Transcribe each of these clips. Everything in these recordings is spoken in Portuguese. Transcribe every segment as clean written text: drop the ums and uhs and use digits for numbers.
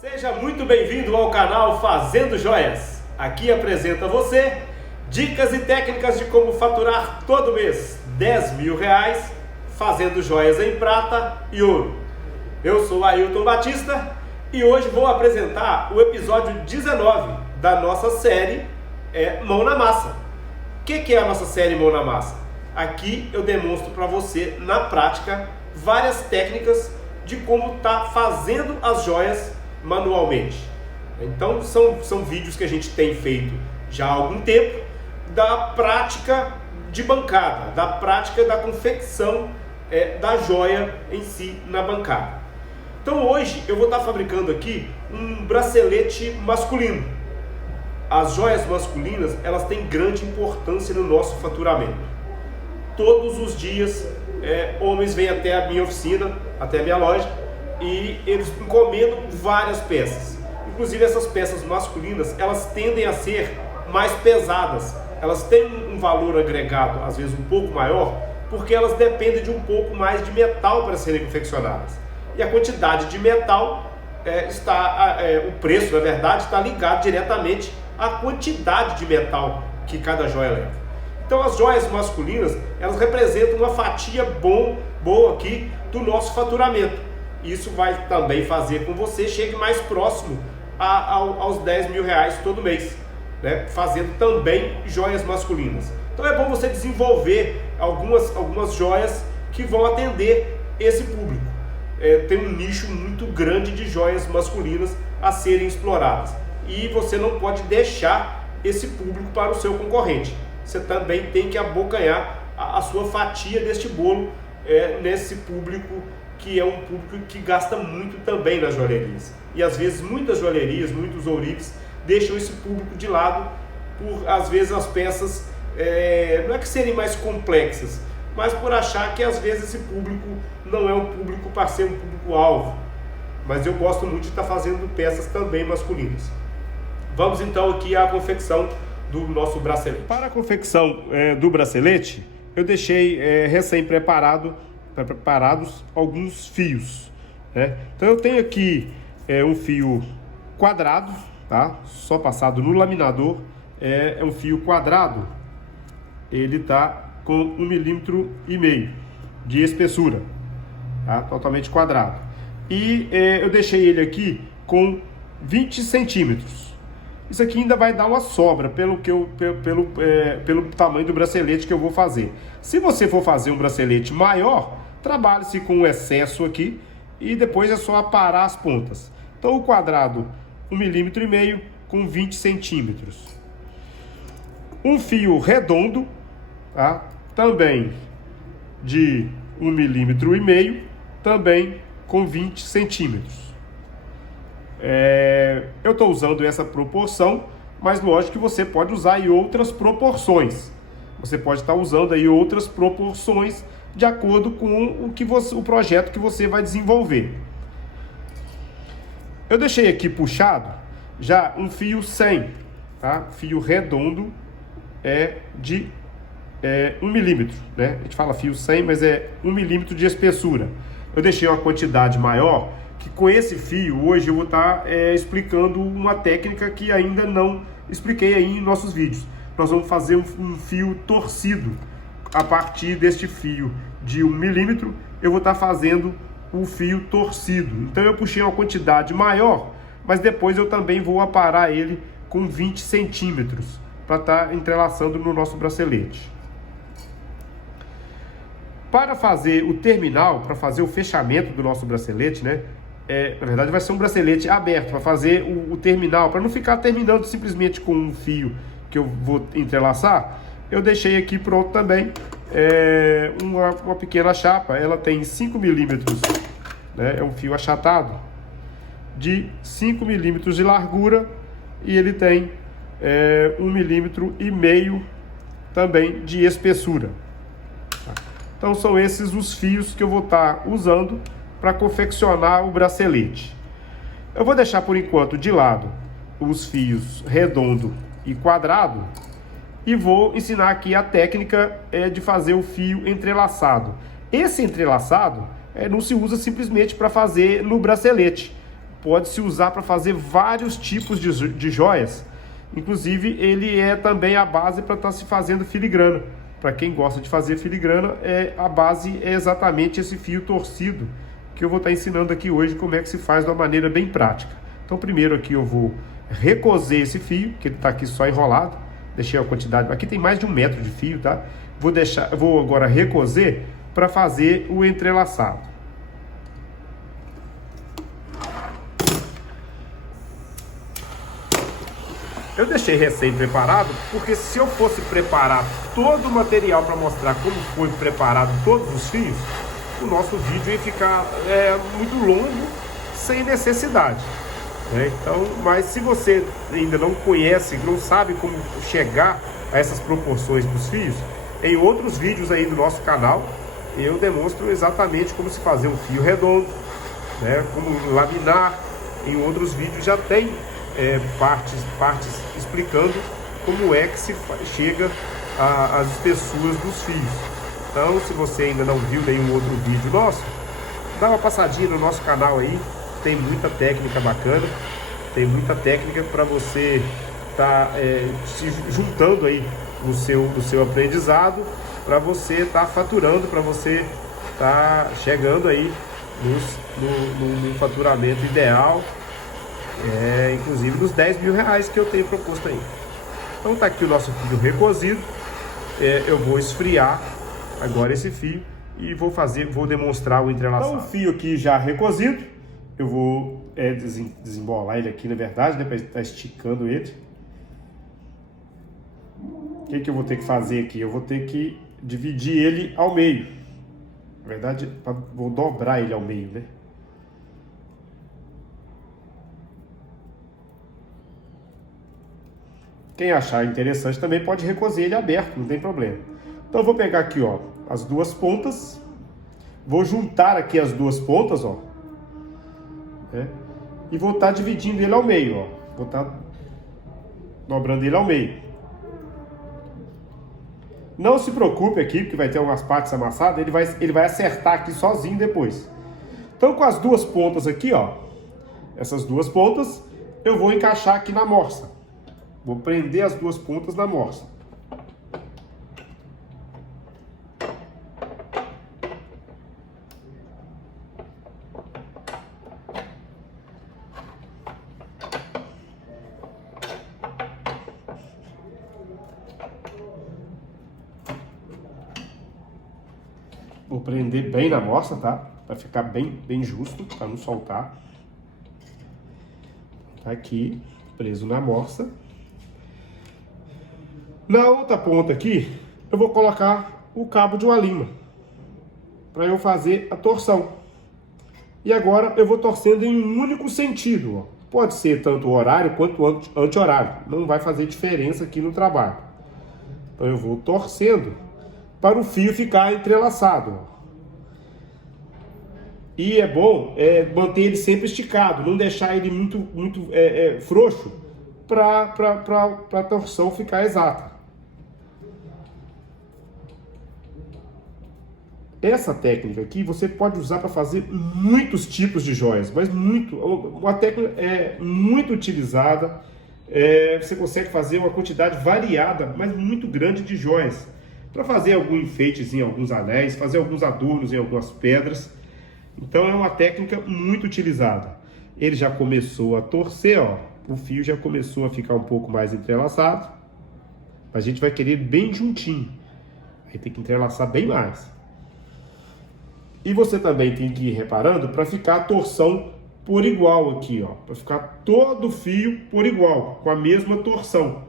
Seja muito bem-vindo ao canal Fazendo Joias. Aqui apresenta a você dicas e técnicas de como faturar todo mês R$10.000 fazendo joias em prata e ouro. Eu sou Ailton Batista e hoje vou apresentar o episódio 19 da nossa série Mão na Massa. O que é a nossa série Mão na Massa? Aqui eu demonstro para você na prática várias técnicas de como fazendo as joias manualmente. Então são vídeos que a gente tem feito já há algum tempo da prática de bancada, da prática da confecção da joia em si na bancada. Então hoje eu vou estar fabricando aqui um bracelete masculino. As joias masculinas, elas têm grande importância no nosso faturamento. Todos os dias homens vêm até a minha oficina, até a minha loja, e eles encomendam várias peças. Inclusive essas peças masculinas, elas tendem a ser mais pesadas. Elas têm um valor agregado, às vezes um pouco maior, porque elas dependem de um pouco mais de metal para serem confeccionadas. E a quantidade de metal o preço, na verdade, está ligado diretamente à quantidade de metal que cada joia leva. Então as joias masculinas, elas representam uma fatia boa aqui do nosso faturamento. Isso vai também fazer com que você chegue mais próximo aos R$10.000 todo mês, né? Fazendo também joias masculinas. Então é bom você desenvolver algumas joias que vão atender esse público. Tem um nicho muito grande de joias masculinas a serem exploradas. E você não pode deixar esse público para o seu concorrente. Você também tem que abocanhar a sua fatia deste bolo nesse público, que é um público que gasta muito também nas joalherias. E às vezes muitas joalherias, muitos ourives deixam esse público de lado por, às vezes, as peças não é que serem mais complexas, mas por achar que às vezes esse público não é um público para ser um público-alvo. Mas eu gosto muito de estar fazendo peças também masculinas. Vamos então aqui à confecção do nosso bracelete. Para a confecção do bracelete, eu deixei recém-preparados alguns fios, né? Então eu tenho aqui um fio quadrado, tá? Só passado no laminador. É um fio quadrado, ele tá com 1,5 mm de espessura, tá? Totalmente quadrado. E eu deixei ele aqui com 20 centímetros. Isso aqui ainda vai dar uma sobra pelo tamanho do bracelete que eu vou fazer. Se você for fazer um bracelete maior, trabalhe-se com o excesso aqui e depois é só aparar as pontas. Então o quadrado 1,5 mm com 20 centímetros. Um fio redondo, tá? Também de 1,5 mm, também com 20 centímetros. Eu estou usando essa proporção, mas lógico que você pode usar aí outras proporções. Você pode estar usando aí outras proporções de acordo com o projeto que você vai desenvolver. Eu deixei aqui puxado já um fio 100, tá? Fio redondo de 1 mm, né? A gente fala fio 100, mas é 1 mm de espessura. Eu deixei uma quantidade maior, que com esse fio hoje eu vou estar explicando uma técnica que ainda não expliquei aí em nossos vídeos. Nós vamos fazer um fio torcido. A partir deste fio de 1 mm, eu vou estar fazendo o fio torcido. Então eu puxei uma quantidade maior, mas depois eu também vou aparar ele com 20 centímetros para estar entrelaçando no nosso bracelete. Para fazer o terminal, para fazer o fechamento do nosso bracelete, né? Na verdade vai ser um bracelete aberto, para fazer o terminal, para não ficar terminando simplesmente com um fio que eu vou entrelaçar. Eu deixei aqui pronto também uma pequena chapa. Ela tem 5 milímetros, né? É um fio achatado de 5 milímetros de largura e ele tem 1,5 mm também de espessura. Então são esses os fios que eu vou estar usando para confeccionar o bracelete. Eu vou deixar por enquanto de lado os fios redondo e quadrado e vou ensinar aqui a técnica de fazer o fio entrelaçado. Esse entrelaçado não se usa simplesmente para fazer no bracelete, pode-se usar para fazer vários tipos de joias. Inclusive ele é também a base para estar se fazendo filigrana. Para quem gosta de fazer filigrana, a base é exatamente esse fio torcido que eu vou estar ensinando aqui hoje como é que se faz de uma maneira bem prática. Então primeiro aqui eu vou recoser esse fio, que ele está aqui só enrolado. Deixei a quantidade, aqui tem mais de 1 metro de fio, tá? Vou agora recoser para fazer o entrelaçado. Eu deixei recém-preparado, porque se eu fosse preparar todo o material para mostrar como foi preparado todos os fios, o nosso vídeo ia ficar muito longo, sem necessidade. Então, mas se você ainda não conhece, não sabe como chegar a essas proporções dos fios, em outros vídeos aí do nosso canal, eu demonstro exatamente como se fazer um fio redondo, como laminar. Em outros vídeos já tem partes explicando como é que se chega às espessuras dos fios. Então, se você ainda não viu nenhum outro vídeo nosso, dá uma passadinha no nosso canal aí, tem muita técnica bacana, tem muita técnica para você estar se juntando aí no seu aprendizado, para você estar faturando, para você estar chegando aí no faturamento ideal, inclusive dos 10 mil reais que eu tenho proposto aí. Então tá aqui o nosso fio recozido. Eu vou esfriar agora esse fio e vou demonstrar o entrelaçado. Então o fio aqui já recozido, eu vou desembolar ele aqui, na verdade, para estar esticando ele. O que eu vou ter que fazer aqui? Eu vou ter que dividir ele ao meio. Na verdade, vou dobrar ele ao meio, né? Quem achar interessante também pode recozer ele aberto, não tem problema. Então eu vou pegar aqui, ó, as duas pontas, vou juntar aqui as duas pontas, ó, e vou estar dividindo ele ao meio, ó. Vou estar dobrando ele ao meio. Não se preocupe aqui, porque vai ter umas partes amassadas, ele vai acertar aqui sozinho depois. Então com as duas pontas aqui, ó, essas duas pontas, eu vou encaixar aqui na morsa. Vou prender as duas pontas na morsa. Vou prender bem na morsa, tá? Para ficar bem justo, para não soltar. Tá aqui, preso na morsa. Na outra ponta aqui, eu vou colocar o cabo de uma lima, para eu fazer a torção. E agora eu vou torcendo em um único sentido, ó. Pode ser tanto horário quanto anti-horário, não vai fazer diferença aqui no trabalho. Então eu vou torcendo para o fio ficar entrelaçado, ó. E é bom manter ele sempre esticado, não deixar ele muito frouxo, para a torção ficar exata. Essa técnica aqui você pode usar para fazer muitos tipos de joias, mas uma técnica muito utilizada. Você consegue fazer uma quantidade variada, mas muito grande de joias, para fazer algum enfeites em alguns anéis, fazer alguns adornos em algumas pedras. Então é uma técnica muito utilizada. Ele já começou a torcer, ó, o fio já começou a ficar um pouco mais entrelaçado. A gente vai querer bem juntinho, aí tem que entrelaçar bem mais. E você também tem que ir reparando para ficar a torção por igual aqui, ó, para ficar todo o fio por igual, com a mesma torção.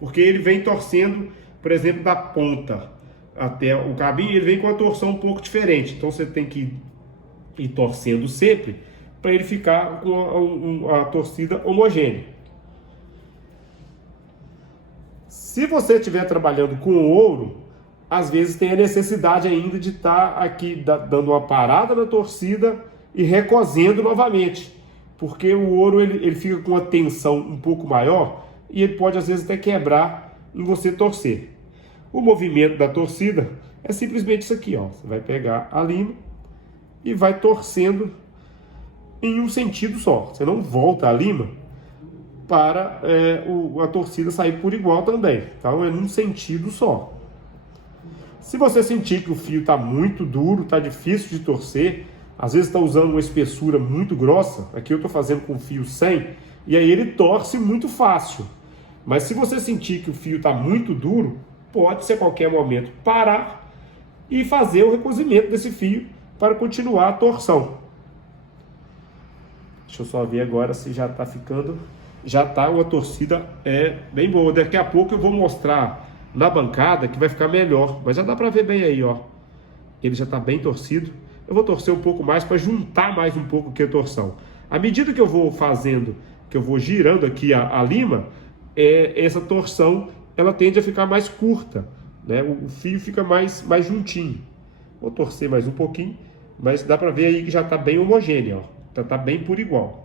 Porque ele vem torcendo, por exemplo, da ponta até o cabinho, ele vem com a torção um pouco diferente. Então você tem que ir torcendo sempre para ele ficar com a torcida homogênea. Se você estiver trabalhando com ouro, às vezes tem a necessidade ainda de estar aqui dando uma parada na torcida e recosendo novamente, porque o ouro ele fica com uma tensão um pouco maior e ele pode às vezes até quebrar em você torcer. O movimento da torcida é simplesmente isso aqui, ó. Você vai pegar a lima e vai torcendo em um sentido só. Você não volta a lima para a torcida sair por igual também. Então é num sentido só. Se você sentir que o fio está muito duro, está difícil de torcer, às vezes está usando uma espessura muito grossa, aqui eu estou fazendo com fio 100, e aí ele torce muito fácil. Mas se você sentir que o fio está muito duro, pode ser a qualquer momento parar e fazer o recozimento desse fio para continuar a torção. Deixa eu só ver agora se já está ficando... Já está uma torcida bem boa. Daqui a pouco eu vou mostrar na bancada que vai ficar melhor. Mas já dá para ver bem aí, ó. Ele já está bem torcido. Eu vou torcer um pouco mais para juntar mais um pouco que a torção. À medida que eu vou fazendo, que eu vou girando aqui a lima, essa torção ela tende a ficar mais curta, né? O fio fica mais juntinho. Vou torcer mais um pouquinho, mas dá para ver aí que já está bem homogêneo, ó. Tá bem por igual.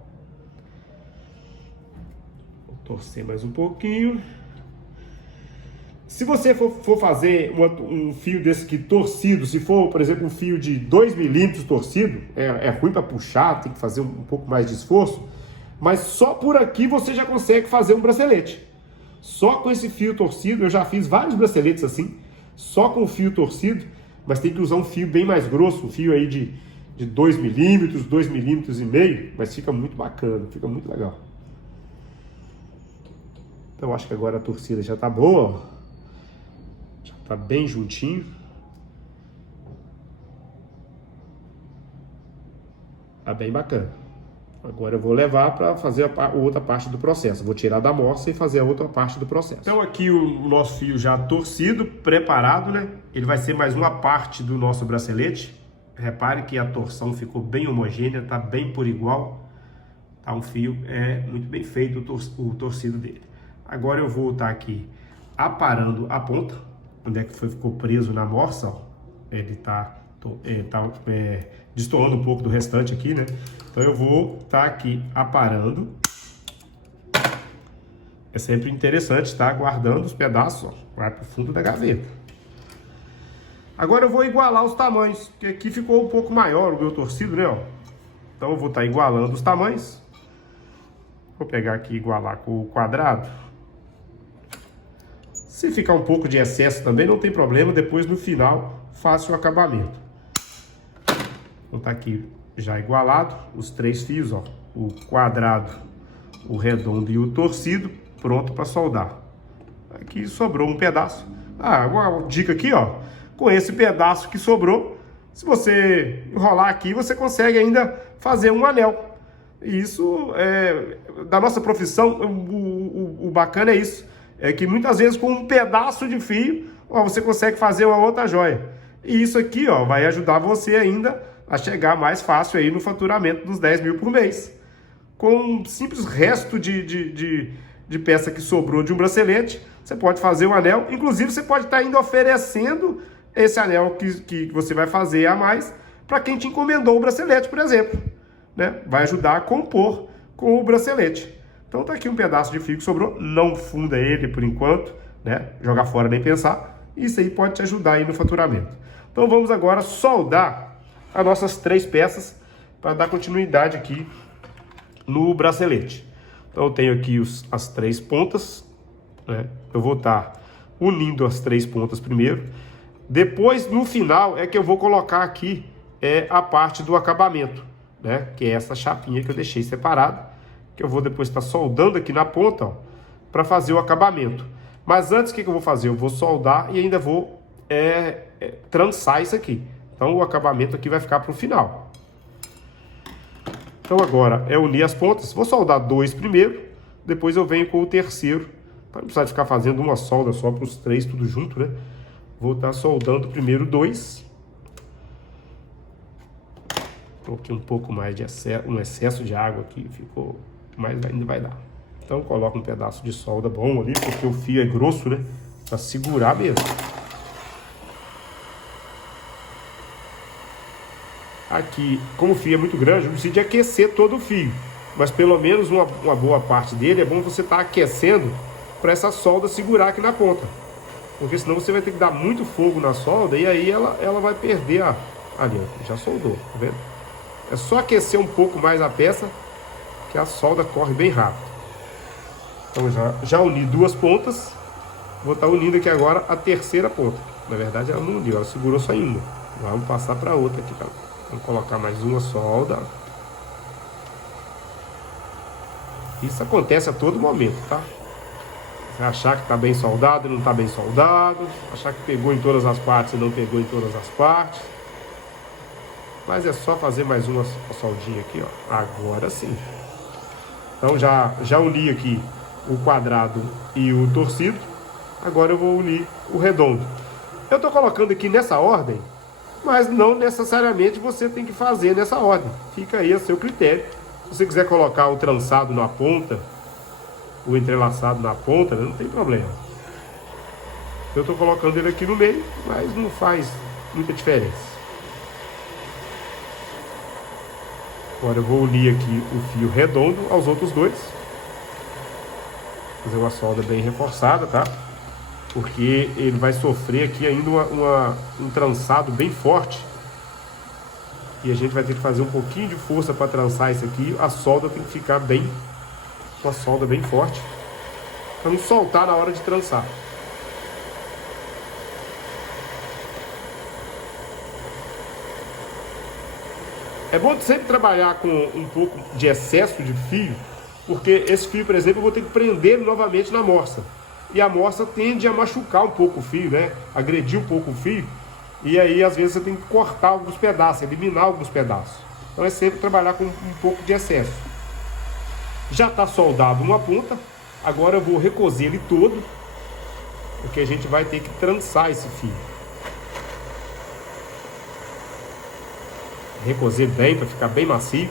Torcer mais um pouquinho. Se você for fazer um fio desse aqui torcido, se for, por exemplo, um fio de 2 milímetros torcido, é ruim para puxar, tem que fazer um pouco mais de esforço, mas só por aqui você já consegue fazer um bracelete. Só com esse fio torcido, eu já fiz vários braceletes assim, só com o fio torcido, mas tem que usar um fio bem mais grosso, um fio aí de 2 milímetros, 2,5 milímetros, mas fica muito bacana, fica muito legal. Então acho que agora a torcida já tá boa, ó. Já tá bem juntinho. Tá bem bacana. Agora eu vou levar para fazer a outra parte do processo. Vou tirar da amostra e fazer a outra parte do processo. Então aqui o nosso fio já torcido, preparado, né? Ele vai ser mais uma parte do nosso bracelete. Repare que a torção ficou bem homogênea, tá bem por igual. Tá um fio muito bem feito o torcido dele. Agora eu vou estar aqui aparando a ponta, onde é que ficou preso na morsa, ó. Ele está destoando um pouco do restante aqui, né? Então eu vou estar aqui aparando. É sempre interessante estar guardando os pedaços, ó, vai para o fundo da gaveta. Agora eu vou igualar os tamanhos, porque aqui ficou um pouco maior o meu torcido, né? Ó. Então eu vou estar igualando os tamanhos. Vou pegar aqui e igualar com o quadrado. Se ficar um pouco de excesso também, não tem problema. Depois, no final, faço o acabamento. Então tá aqui já igualado os 3 fios, ó. O quadrado, o redondo e o torcido, pronto para soldar. Aqui sobrou um pedaço. Uma dica aqui, ó. Com esse pedaço que sobrou, se você enrolar aqui, você consegue ainda fazer um anel. E isso, da nossa profissão, o bacana é isso. É que muitas vezes com um pedaço de fio, ó, você consegue fazer uma outra joia. E isso aqui, ó, vai ajudar você ainda a chegar mais fácil aí no faturamento dos 10 mil por mês. Com um simples resto de peça que sobrou de um bracelete, você pode fazer um anel. Inclusive, você pode estar ainda oferecendo esse anel que você vai fazer a mais para quem te encomendou o bracelete, por exemplo. Né? Vai ajudar a compor com o bracelete. Então tá aqui um pedaço de fio que sobrou, não funda ele por enquanto, né? Jogar fora nem pensar. Isso aí pode te ajudar aí no faturamento. Então vamos agora soldar as nossas 3 peças para dar continuidade aqui no bracelete. Então eu tenho aqui as 3 pontas, né? Eu vou estar unindo as 3 pontas primeiro. Depois, no final, é que eu vou colocar aqui a parte do acabamento, né? Que é essa chapinha que eu deixei separada, que eu vou depois estar soldando aqui na ponta, para fazer o acabamento. Mas antes, o que eu vou fazer? Eu vou soldar e ainda vou trançar isso aqui. Então o acabamento aqui vai ficar para o final. Então agora é unir as pontas. Vou soldar 2 primeiro, depois eu venho com o terceiro, para não precisar de ficar fazendo uma solda só para os 3 tudo junto, né? Vou estar soldando primeiro 2. Coloquei um pouco mais de excesso de água aqui, ficou, mas ainda vai dar. Então coloca um pedaço de solda bom ali, porque o fio é grosso, né? Para segurar mesmo. aqui, como o fio é muito grande, não precisa de aquecer todo o fio, mas pelo menos uma boa parte dele é bom você estar aquecendo para essa solda segurar aqui na ponta, porque senão você vai ter que dar muito fogo na solda e aí ela vai perder ali, já soldou, tá vendo? É só aquecer um pouco mais a peça que a solda corre bem rápido. Então já uni duas pontas, vou estar unindo aqui agora a terceira ponta. Na verdade ela não uniu, ela segurou só em uma. Vamos passar para outra aqui, tá? Vamos colocar mais uma solda. Isso acontece a todo momento, tá? Você achar que está bem soldado e não está bem soldado, achar que pegou em todas as partes e não pegou em todas as partes. Mas é só fazer mais uma soldinha aqui, ó. Agora sim. Então já uni aqui o quadrado e o torcido. Agora eu vou unir o redondo. Eu estou colocando aqui nessa ordem, mas não necessariamente você tem que fazer nessa ordem. Fica aí a seu critério. Se você quiser colocar o trançado na ponta, o entrelaçado na ponta, não tem problema. Eu estou colocando ele aqui no meio, mas não faz muita diferença. Agora eu vou unir aqui o fio redondo aos outros dois. Fazer uma solda bem reforçada, tá? Porque ele vai sofrer aqui ainda um trançado bem forte. E a gente vai ter que fazer um pouquinho de força para trançar isso aqui. A solda tem que ficar bem, uma solda bem forte, para não soltar na hora de trançar. É bom sempre trabalhar com um pouco de excesso de fio, porque esse fio, por exemplo, eu vou ter que prender novamente na morsa. E a morsa tende a machucar um pouco o fio, né? Agredir um pouco o fio. E aí, às vezes, você tem que cortar alguns pedaços, eliminar alguns pedaços. Então é sempre trabalhar com um pouco de excesso. Já está soldado uma ponta. Agora eu vou recozer ele todo, porque a gente vai ter que trançar esse fio. Recozer bem, para ficar bem macio.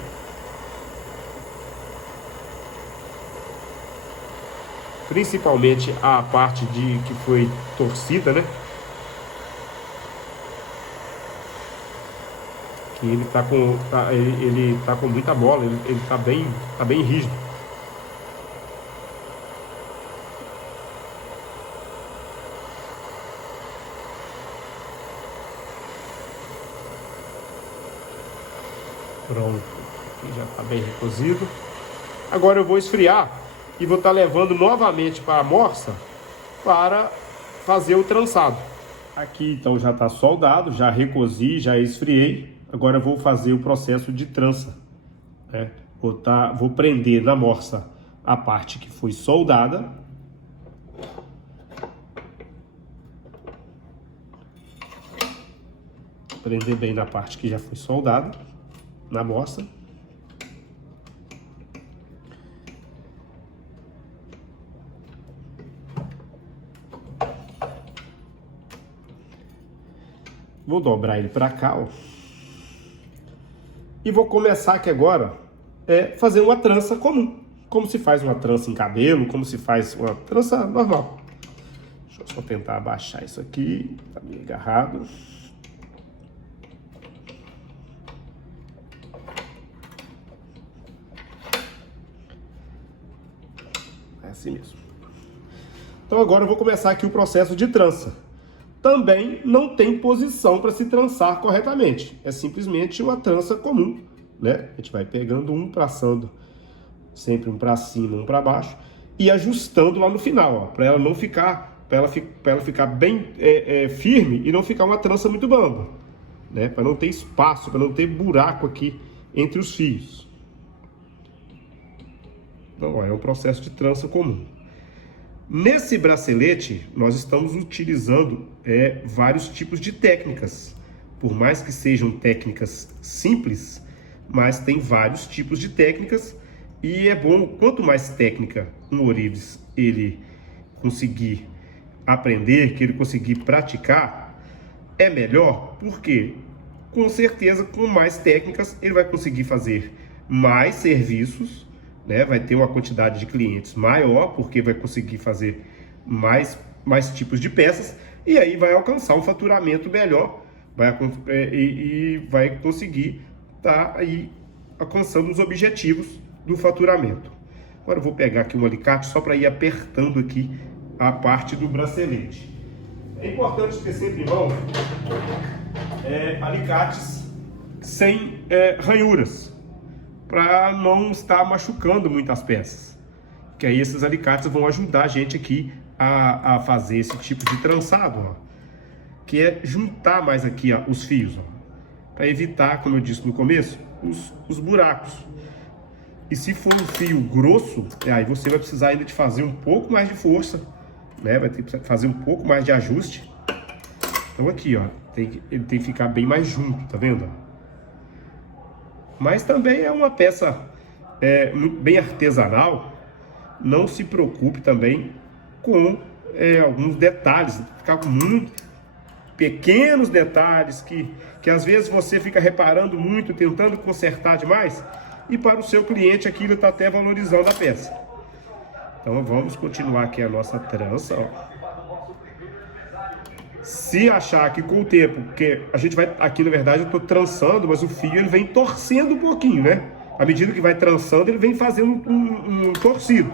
Principalmente a parte que foi torcida, né? Que ele tá com muita bola, ele tá bem rígido. Pronto, aqui já está bem recozido. Agora eu vou esfriar e vou estar levando novamente para a morsa para fazer o trançado. Aqui então já está soldado, já recozi, já esfriei. Agora eu vou fazer o processo de trança, né? Vou prender na morsa a parte que foi soldada. Prender bem na parte que já foi soldada na morsa. Vou dobrar ele para cá, ó. E vou começar aqui agora fazer uma trança comum, como se faz uma trança em cabelo, como se faz uma trança normal. Deixa eu só tentar abaixar isso aqui, tá meio agarrado. É assim mesmo. Então agora eu vou começar aqui o processo de trança. Também não tem posição para se trançar corretamente. É simplesmente uma trança comum, né? A gente vai pegando traçando sempre um para cima, um para baixo e ajustando lá no final, ó, para ela não ficar, para ela ficar bem firme e não ficar uma trança muito bamba, né? Para não ter espaço, para não ter buraco aqui entre os fios. Então, ó, é um processo de trança comum. Nesse bracelete, nós estamos utilizando vários tipos de técnicas. Por mais que sejam técnicas simples, mas tem vários tipos de técnicas. E é bom, quanto mais técnica um ourives ele conseguir aprender, que ele conseguir praticar, é melhor, porque com certeza com mais técnicas ele vai conseguir fazer mais serviços, né? Vai ter uma quantidade de clientes maior, porque vai conseguir fazer mais tipos de peças, e aí vai alcançar um faturamento melhor, vai conseguir estar aí alcançando os objetivos do faturamento. Agora eu vou pegar aqui um alicate só para ir apertando aqui a parte do bracelete. É importante ter sempre em mão alicates sem ranhuras, para não estar machucando muitas peças. Que aí esses alicates vão ajudar a gente aqui a fazer esse tipo de trançado, ó, que é juntar mais aqui, ó, os fios, para evitar, como eu disse no começo, os buracos. E se for um fio grosso, aí você vai precisar ainda de fazer um pouco mais de força, né? Vai ter que fazer um pouco mais de ajuste. Então aqui, ó, ele tem que ficar bem mais junto, tá vendo? Mas também é uma peça bem artesanal. Não se preocupe também com alguns detalhes, ficar com muito pequenos detalhes que às vezes você fica reparando muito, tentando consertar demais, e para o seu cliente aquilo está até valorizando a peça. Então vamos continuar aqui a nossa trança, ó. Se achar que com o tempo, porque a gente vai, aqui na verdade eu estou trançando, mas o fio ele vem torcendo um pouquinho, né? À medida que vai trançando, ele vem fazendo um torcido.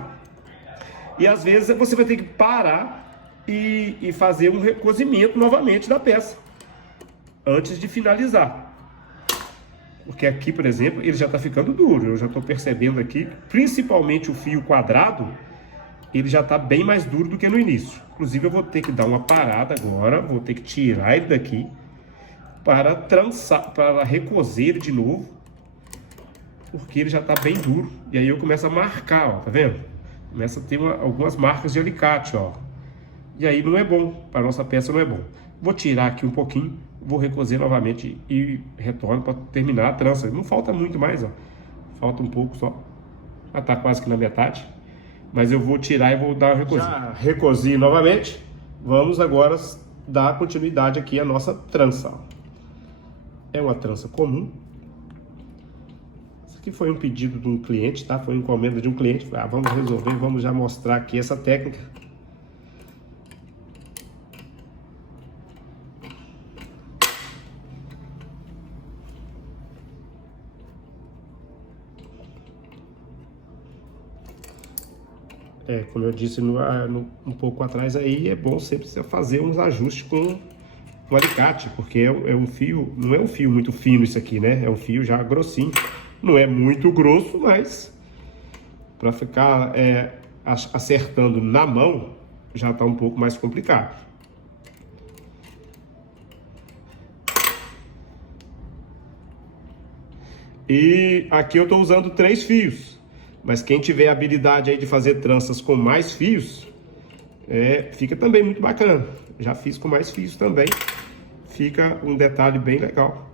E às vezes você vai ter que parar e fazer um recozimento novamente da peça, antes de finalizar. Porque aqui, por exemplo, ele já está ficando duro. Eu já estou percebendo aqui, principalmente o fio quadrado, ele já está bem mais duro do que no início. Inclusive eu vou ter que dar uma parada agora, vou ter que tirar ele daqui para trançar, para recozer ele de novo, porque ele já está bem duro. E aí eu começo a marcar, ó, tá vendo? Começa a ter algumas marcas de alicate, ó. E aí não é bom, para a nossa peça não é bom. Vou tirar aqui um pouquinho, vou recozer novamente e retorno para terminar a trança. Não falta muito mais, ó. Falta um pouco só. Já está quase que na metade. Mas eu vou tirar e vou dar uma recosida. Já recozi novamente. Vamos agora dar continuidade aqui à nossa trança. É uma trança comum. Isso aqui foi um pedido de um cliente, tá? Foi uma encomenda de um cliente. Vamos resolver, vamos já mostrar aqui essa técnica. Como eu disse um pouco atrás aí, é bom sempre você fazer uns ajustes com o alicate, porque é um fio, não é um fio muito fino isso aqui, né? É um fio já grossinho, não é muito grosso, mas para ficar acertando na mão já está um pouco mais complicado. E aqui eu estou usando 3 fios. Mas quem tiver a habilidade aí de fazer tranças com mais fios, fica também muito bacana. Já fiz com mais fios também. Fica um detalhe bem legal.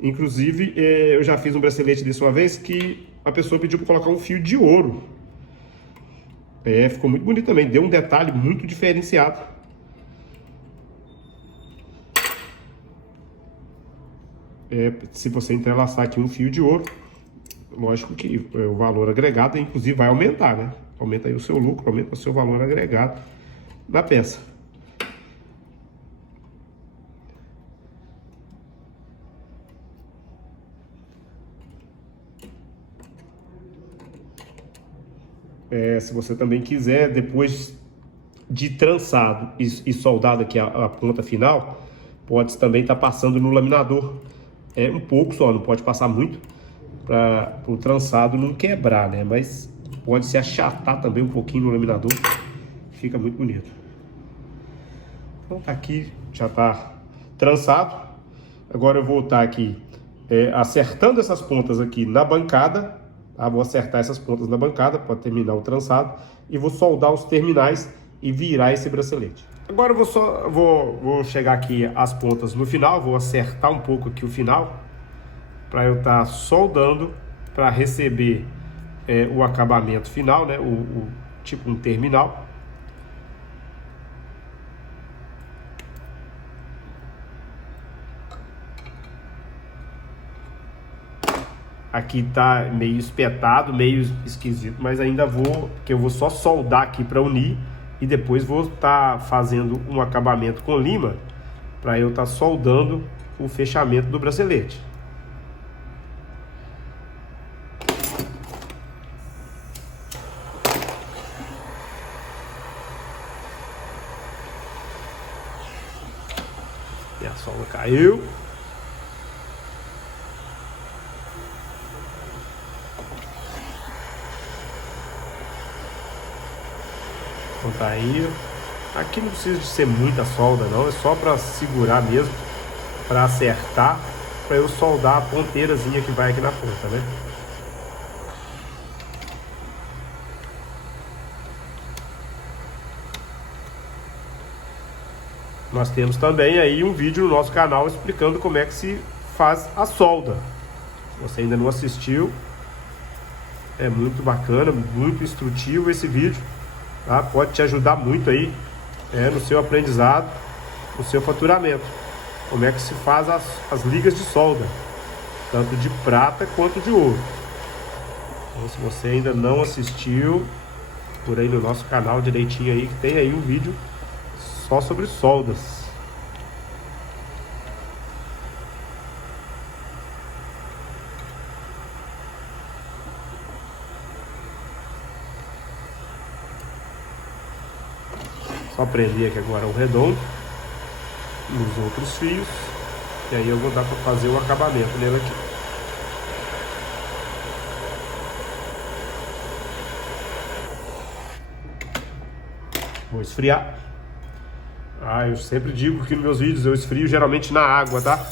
Inclusive, eu já fiz um bracelete desse uma vez que a pessoa pediu para colocar um fio de ouro. Ficou muito bonito também. Deu um detalhe muito diferenciado. Se você entrelaçar aqui um fio de ouro, lógico que o valor agregado, inclusive, vai aumentar, né? Aumenta aí o seu lucro, aumenta o seu valor agregado da peça. Se você também quiser, depois de trançado e soldado aqui a ponta final, pode também estar passando no laminador. Um pouco só, não pode passar muito, para o trançado não quebrar, né? Mas pode se achatar também um pouquinho no laminador, fica muito bonito. Então tá aqui, já tá trançado. Agora eu vou estar aqui acertando essas pontas aqui na bancada, tá? Vou acertar essas pontas na bancada para terminar o trançado e vou soldar os terminais e virar esse bracelete. Agora eu vou chegar aqui às pontas no final, vou acertar um pouco aqui o final, para eu estar soldando, para receber o acabamento final, né? Tipo um terminal. Aqui tá meio espetado, meio esquisito, mas ainda porque eu vou só soldar aqui para unir e depois vou estar fazendo um acabamento com lima para eu estar soldando o fechamento do bracelete. A solda caiu. Então tá aí. Aqui não precisa de ser muita solda não, é só para segurar mesmo, para acertar, para eu soldar a ponteirazinha que vai aqui na ponta, né? Nós temos também aí um vídeo no nosso canal explicando como é que se faz a solda. Se você ainda não assistiu, é muito bacana, muito instrutivo esse vídeo, tá? Pode te ajudar muito aí no seu aprendizado, no seu faturamento. Como é que se faz as ligas de solda, tanto de prata quanto de ouro. Então, se você ainda não assistiu, por aí no nosso canal direitinho aí, que tem aí um vídeo só sobre soldas. Só prender aqui agora o redondo nos outros fios, e aí eu vou dar para fazer o acabamento nele aqui. Vou esfriar. Eu sempre digo que nos meus vídeos eu esfrio geralmente na água, tá?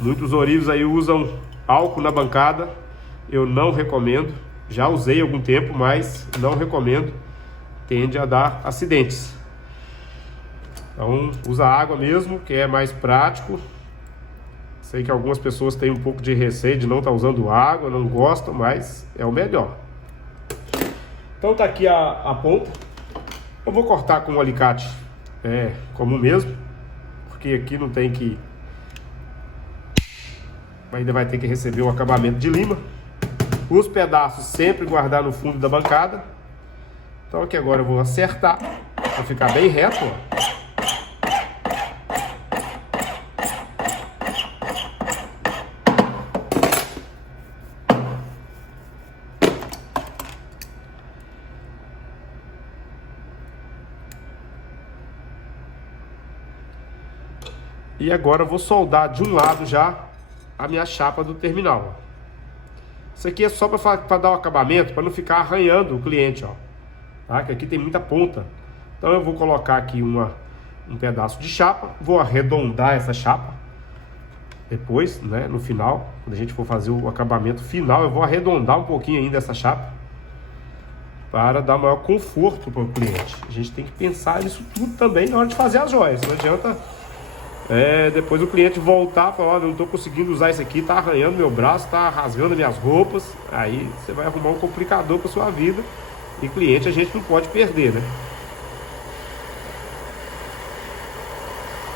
Muitos ourives aí usam álcool na bancada. Eu não recomendo. Já usei há algum tempo, mas não recomendo. Tende a dar acidentes. Então usa água mesmo, que é mais prático. Sei que algumas pessoas têm um pouco de receio de não estar usando água, não gostam, mas é o melhor. Então tá aqui a ponta. Eu vou cortar com um alicate comum mesmo, porque aqui não tem que... ainda vai ter que receber o acabamento de lima. Os pedaços sempre guardar no fundo da bancada. Então aqui agora eu vou acertar para ficar bem reto, ó. E agora eu vou soldar de um lado já a minha chapa do terminal, ó. Isso aqui é só para dar o acabamento, para não ficar arranhando o cliente, ó. Tá? Que aqui tem muita ponta. Então eu vou colocar aqui um pedaço de chapa, vou arredondar essa chapa. Depois, né, no final, quando a gente for fazer o acabamento final, eu vou arredondar um pouquinho ainda essa chapa, para dar maior conforto para o cliente. A gente tem que pensar nisso tudo também na hora de fazer as joias. Não adianta depois o cliente voltar e falar: olha, não estou conseguindo usar isso aqui, tá arranhando meu braço, tá rasgando minhas roupas. Aí você vai arrumar um complicador para sua vida. E cliente a gente não pode perder, né?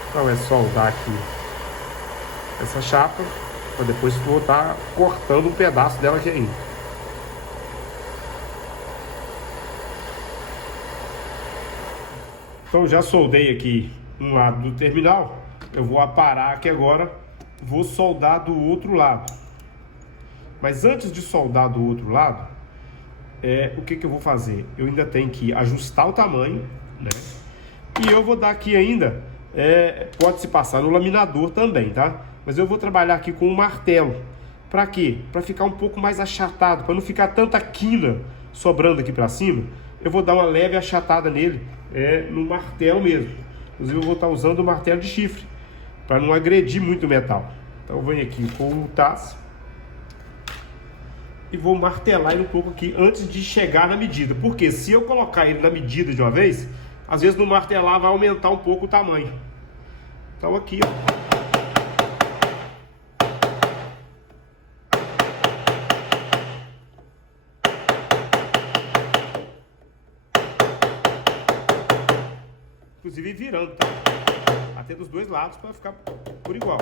Então é soldar aqui essa chapa, para depois voltar cortando um pedaço dela aqui ainda. Então já soldei aqui um lado do terminal. Eu vou aparar aqui agora, vou soldar do outro lado. Mas antes de soldar do outro lado, o que eu vou fazer? Eu ainda tenho que ajustar o tamanho, né? E eu vou dar aqui ainda, pode se passar no laminador também, tá? Mas eu vou trabalhar aqui com um martelo. Para quê? Para ficar um pouco mais achatado, para não ficar tanta quina sobrando aqui para cima. Eu vou dar uma leve achatada nele, no martelo mesmo. Inclusive eu vou estar usando o martelo de chifre, para não agredir muito o metal. Então eu venho aqui com o taço e vou martelar ele um pouco aqui antes de chegar na medida. Porque se eu colocar ele na medida de uma vez, às vezes no martelar vai aumentar um pouco o tamanho. Então aqui, ó. Inclusive virando, tá? Até dos dois lados para ficar por igual.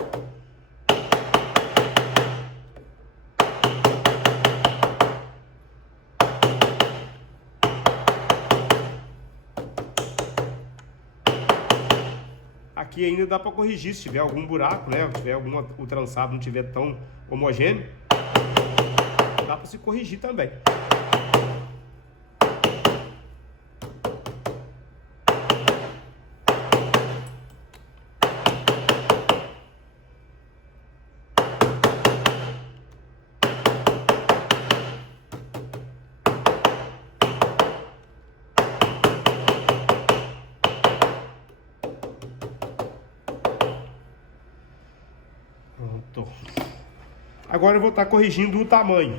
Aqui ainda dá para corrigir se tiver algum buraco, né? Se tiver o trançado não tiver tão homogêneo, dá para se corrigir também. Agora eu vou estar corrigindo o tamanho.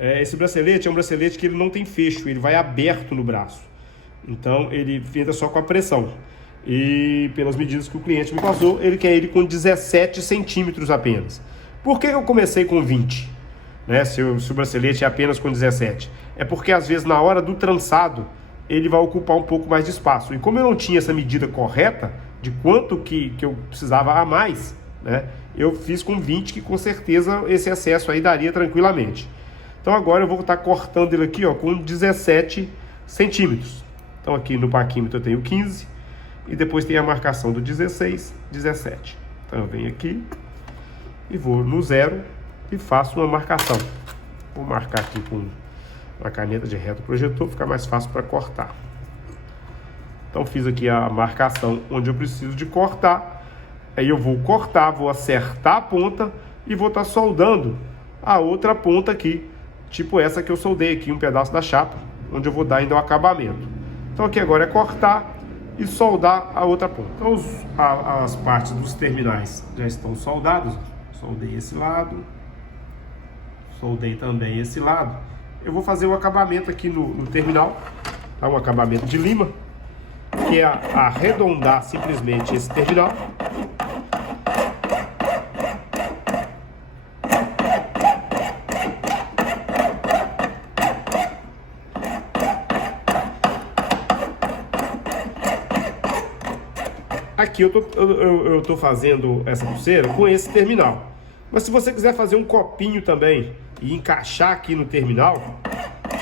Esse bracelete é um bracelete que ele não tem fecho, ele vai aberto no braço. Então ele entra só com a pressão. E pelas medidas que o cliente me passou, ele quer ele com 17 centímetros apenas. Por que eu comecei com 20? Né? Se o bracelete é apenas com 17. É porque às vezes na hora do trançado ele vai ocupar um pouco mais de espaço. E como eu não tinha essa medida correta de quanto que eu precisava a mais, né? Eu fiz com 20, que com certeza esse excesso aí daria tranquilamente. Então agora eu vou estar cortando ele aqui, ó, com 17 centímetros. Então aqui no paquímetro eu tenho 15 e depois tem a marcação do 16, 17. Então eu venho aqui e vou no 0 e faço uma marcação. Vou marcar aqui com uma caneta de reto projetor, fica mais fácil para cortar. Então fiz aqui a marcação onde eu preciso de cortar. Aí eu vou cortar, vou acertar a ponta e vou estar soldando a outra ponta aqui, tipo essa que eu soldei aqui, um pedaço da chapa, onde eu vou dar ainda o acabamento. Então aqui agora é cortar e soldar a outra ponta. Então as partes dos terminais já estão soldadas. Soldei esse lado, soldei também esse lado. Eu vou fazer o acabamento aqui no terminal, tá? Um acabamento de lima, que é arredondar simplesmente esse terminal. Aqui eu tô fazendo essa pulseira com esse terminal. Mas se você quiser fazer um copinho também e encaixar aqui no terminal,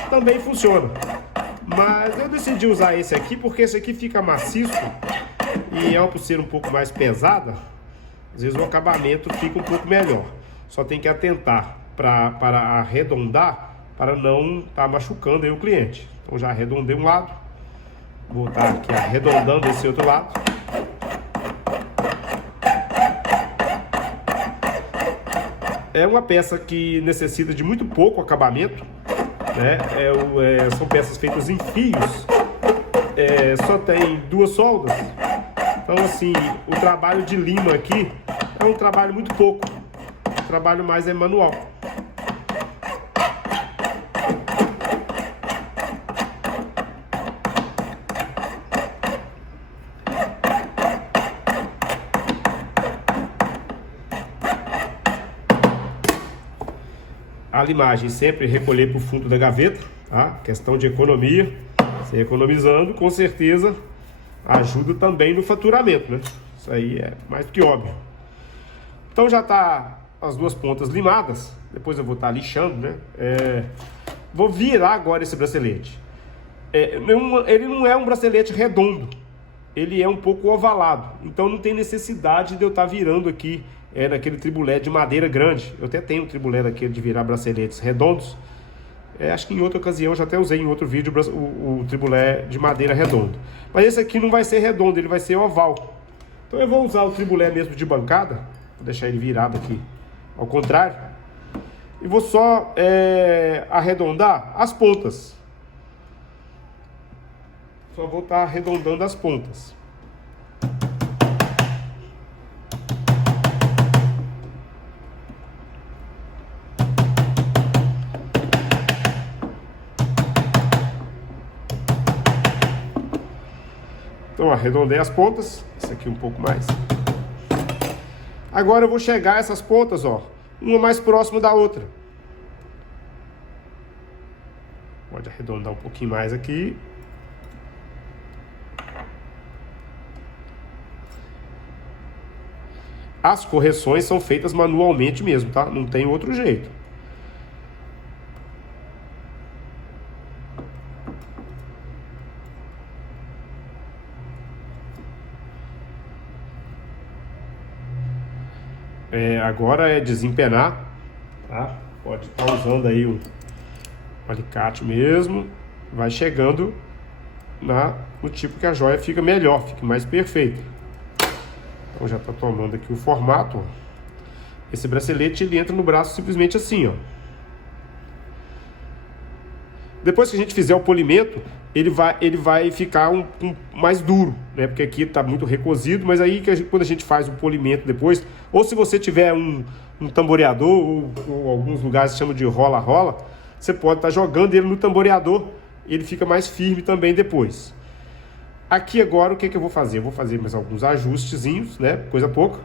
também funciona. Mas eu decidi usar esse aqui porque esse aqui fica maciço e é uma pulseira um pouco mais pesada. Às vezes o acabamento fica um pouco melhor. Só tem que atentar para arredondar, para não estar machucando aí o cliente. Então já arredondei um lado, vou estar aqui arredondando esse outro lado. É uma peça que necessita de muito pouco acabamento, né? São peças feitas em fios, só tem 2 soldas. Então assim, o trabalho de lima aqui é um trabalho muito pouco, o trabalho mais é manual. A limagem sempre recolher para o fundo da gaveta, tá? Questão de economia. Você economizando, com certeza ajuda também no faturamento, né? Isso aí é mais do que óbvio. Então já tá as 2 pontas limadas. Depois eu vou estar lixando, né? Vou virar agora esse bracelete. Ele não é um bracelete redondo, ele é um pouco ovalado. Então não tem necessidade de eu estar virando aqui naquele tribulé de madeira grande. Eu até tenho um tribulé daquele de virar braceletes redondos. Acho que em outra ocasião, já até usei em outro vídeo o tribulé de madeira redondo. Mas esse aqui não vai ser redondo, ele vai ser oval. Então eu vou usar o tribulé mesmo de bancada. Vou deixar ele virado aqui ao contrário. E vou só arredondar as pontas. Só vou estar arredondando as pontas. Então arredondei as pontas, esse aqui um pouco mais. Agora eu vou chegar essas pontas, ó, uma mais próxima da outra. Pode arredondar um pouquinho mais aqui. As correções são feitas manualmente mesmo, tá? Não tem outro jeito. Agora é desempenar, tá? Pode estar usando aí um alicate mesmo. Vai chegando no tipo que a joia fica melhor, fica mais perfeita. Então já está tomando aqui o formato, ó. Esse bracelete ele entra no braço simplesmente assim, ó. Depois que a gente fizer o polimento, ele vai ficar mais duro, né? Porque aqui está muito recosido, mas aí quando a gente faz o polimento depois, ou se você tiver um tamboreador, ou alguns lugares chamam de rola-rola, você pode estar jogando ele no tamboreador, ele fica mais firme também depois. Aqui agora o que eu vou fazer? Eu vou fazer mais alguns ajustezinhos, né? Coisa pouca.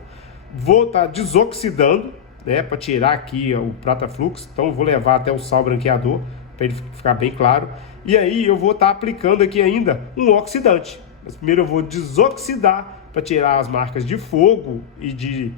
Vou estar desoxidando, né? Para tirar aqui o prata flux. Então eu vou levar até o sal branqueador para ele ficar bem claro. E aí eu vou estar aplicando aqui ainda um oxidante. Mas primeiro eu vou desoxidar para tirar as marcas de fogo e de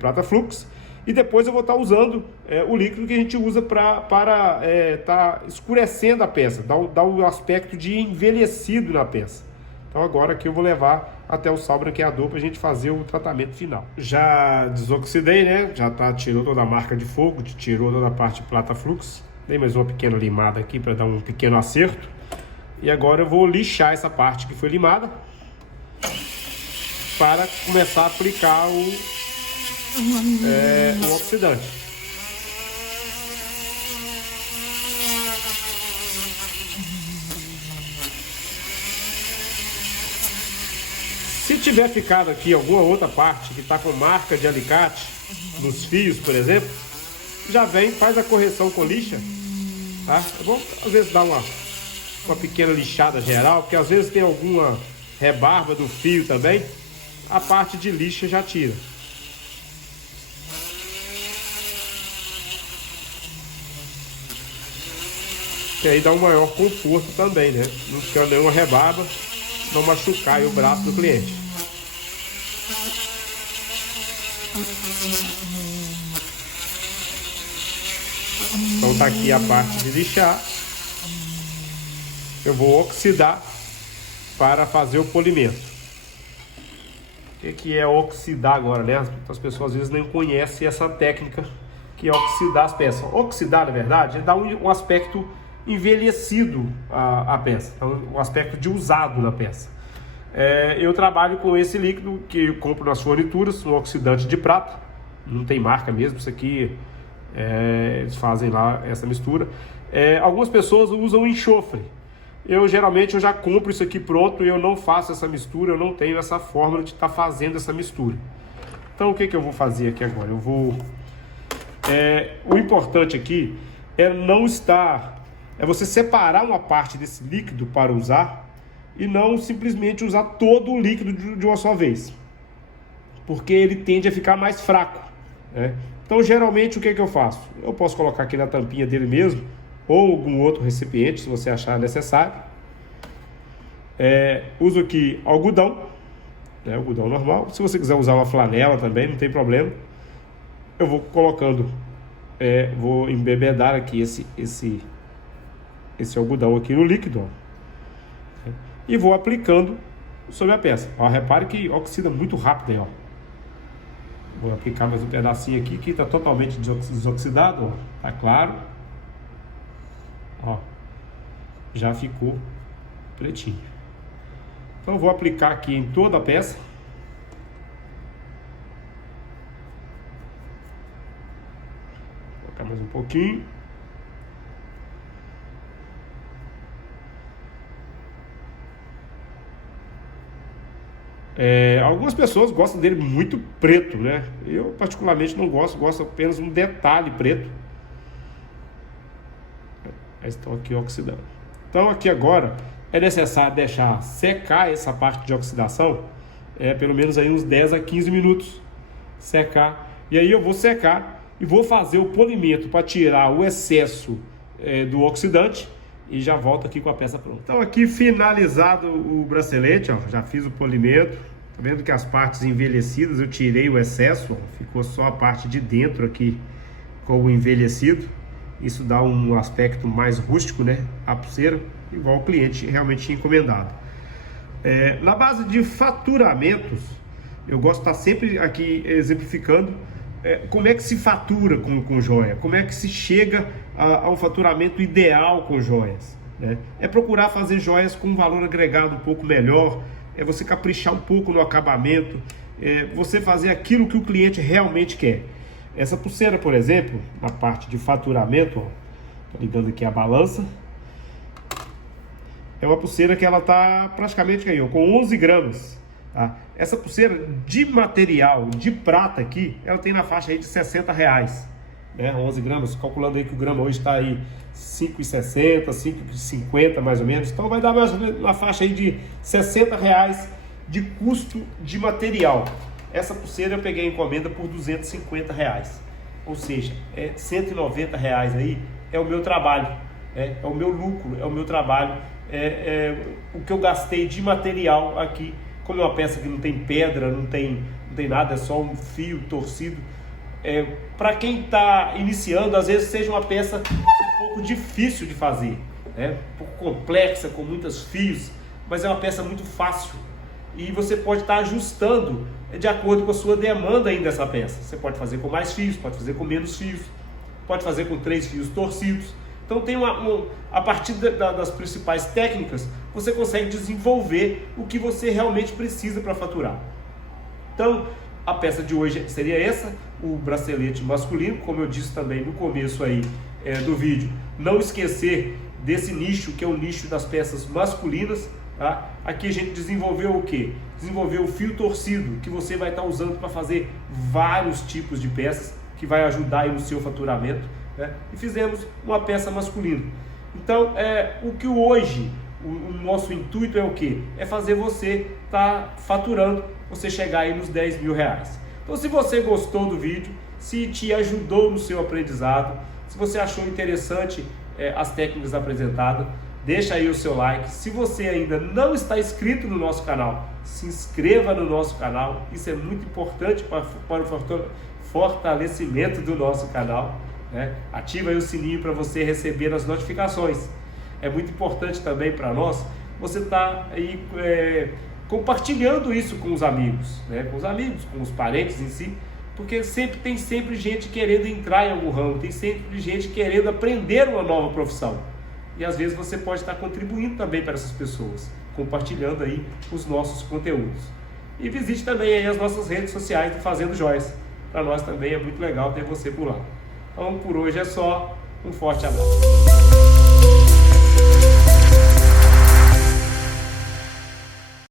prata flux. E depois eu vou estar usando o líquido que a gente usa para estar escurecendo a peça, dar um aspecto de envelhecido na peça. Então agora aqui eu vou levar até o sal branqueador para a gente fazer o tratamento final. Já desoxidei, né? Já tirou toda a marca de fogo, tirou toda a parte de prata flux. Dei mais uma pequena limada aqui para dar um pequeno acerto. E agora eu vou lixar essa parte que foi limada para começar a aplicar o oxidante. Se tiver ficado aqui alguma outra parte que está com marca de alicate nos fios, por exemplo, já vem, faz a correção com lixa, tá? Eu vou às vezes dar uma pequena lixada geral, porque às vezes tem alguma rebarba do fio também, a parte de lixa já tira. Que aí dá um maior conforto também, né? Não ficar nenhuma rebarba, não machucar aí o braço do cliente. Então tá aqui a parte de lixar. Eu vou oxidar para fazer o polimento. O que é oxidar agora, né? As pessoas às vezes nem conhecem essa técnica que é oxidar as peças. Oxidar, na verdade, é dar um aspecto envelhecido a peça, um aspecto de usado na peça. Eu trabalho com esse líquido que eu compro nas fornituras, um oxidante de prata, não tem marca mesmo, isso aqui eles fazem lá essa mistura. Algumas pessoas usam enxofre. Geralmente eu já compro isso aqui pronto e eu não faço essa mistura, eu não tenho essa fórmula de estar fazendo essa mistura. Então o que eu vou fazer aqui agora? O importante aqui é você separar uma parte desse líquido para usar e não simplesmente usar todo o líquido de uma só vez, porque ele tende a ficar mais fraco, né? Então geralmente o que eu faço? Eu posso colocar aqui na tampinha dele mesmo, ou algum outro recipiente, se você achar necessário. Uso aqui algodão, né, algodão normal. Se você quiser usar uma flanela também, não tem problema. Eu vou colocando, vou embebedar aqui esse algodão aqui no líquido, ó, e vou aplicando sobre a peça. Ó, repare que oxida muito rápido aí, ó. Vou aplicar mais um pedacinho aqui que está totalmente desoxidado, ó. Tá claro. Ó, já ficou pretinho. Então eu vou aplicar aqui em toda a peça. Vou colocar mais um pouquinho. Algumas pessoas gostam dele muito preto, né? Eu particularmente não gosto apenas um detalhe preto. Estão aqui oxidando. Então aqui agora é necessário deixar secar essa parte de oxidação, pelo menos aí uns 10 a 15 minutos, secar. E aí eu vou secar e vou fazer o polimento para tirar o excesso do oxidante e já volto aqui com a peça pronta. Então aqui finalizado o bracelete, ó, já fiz o polimento. Tá vendo que as partes envelhecidas eu tirei o excesso, ó, ficou só a parte de dentro aqui com o envelhecido. Isso dá um aspecto mais rústico, né? A pulseira, igual o cliente realmente tinha encomendado. Na base de faturamentos, eu gosto de estar sempre aqui exemplificando como é que se fatura com joia, como é que se chega a um faturamento ideal com joias, né? É procurar fazer joias com um valor agregado um pouco melhor, é você caprichar um pouco no acabamento, você fazer aquilo que o cliente realmente quer. Essa pulseira, por exemplo, na parte de faturamento, tô ligando aqui a balança, é uma pulseira que ela tá praticamente aí, ó, com 11 gramas. Tá? Essa pulseira de material, de prata aqui, ela tem na faixa aí de R$60, né? 11 gramas, calculando aí que o grama hoje está aí 5,60, 5,50 mais ou menos, então vai dar mais ou menos na faixa aí de R$60 de custo de material. Essa pulseira eu peguei a encomenda por R$250, ou seja, R$190 aí é o meu trabalho, é o meu lucro, é o meu trabalho, o que eu gastei de material aqui. Como é uma peça que não tem pedra, não tem nada, é só um fio torcido. Para quem está iniciando, às vezes seja uma peça um pouco difícil de fazer, um pouco complexa, com muitos fios, mas é uma peça muito fácil. E você pode estar ajustando de acordo com a sua demanda aí dessa peça. Você pode fazer com mais fios, pode fazer com menos fios, pode fazer com 3 fios torcidos. Então tem a partir das principais técnicas, você consegue desenvolver o que você realmente precisa para faturar. Então, a peça de hoje seria essa, o bracelete masculino, como eu disse também no começo aí do vídeo. Não esquecer desse nicho, que é o nicho das peças masculinas. Tá? Aqui a gente desenvolveu o que? Desenvolveu o fio torcido, que você vai estar usando para fazer vários tipos de peças, que vai ajudar aí no seu faturamento. E fizemos uma peça masculina. Então, o que hoje, o nosso intuito é o que? É fazer você estar faturando, você chegar aí nos R$10.000. Então, se você gostou do vídeo, se te ajudou no seu aprendizado, se você achou interessante as técnicas apresentadas, deixa aí o seu like. Se você ainda não está inscrito no nosso canal, se inscreva no nosso canal. Isso é muito importante para o fortalecimento do nosso canal. Ativa aí o sininho para você receber as notificações. É muito importante também para nós você estar aí compartilhando isso com os amigos, com os parentes em si, porque tem sempre gente querendo entrar em algum ramo, tem sempre gente querendo aprender uma nova profissão, e às vezes você pode estar contribuindo também para essas pessoas, compartilhando aí os nossos conteúdos. E visite também aí as nossas redes sociais do Fazendo Joias. Para nós também é muito legal ter você por lá. Então, por hoje é só. Um forte abraço.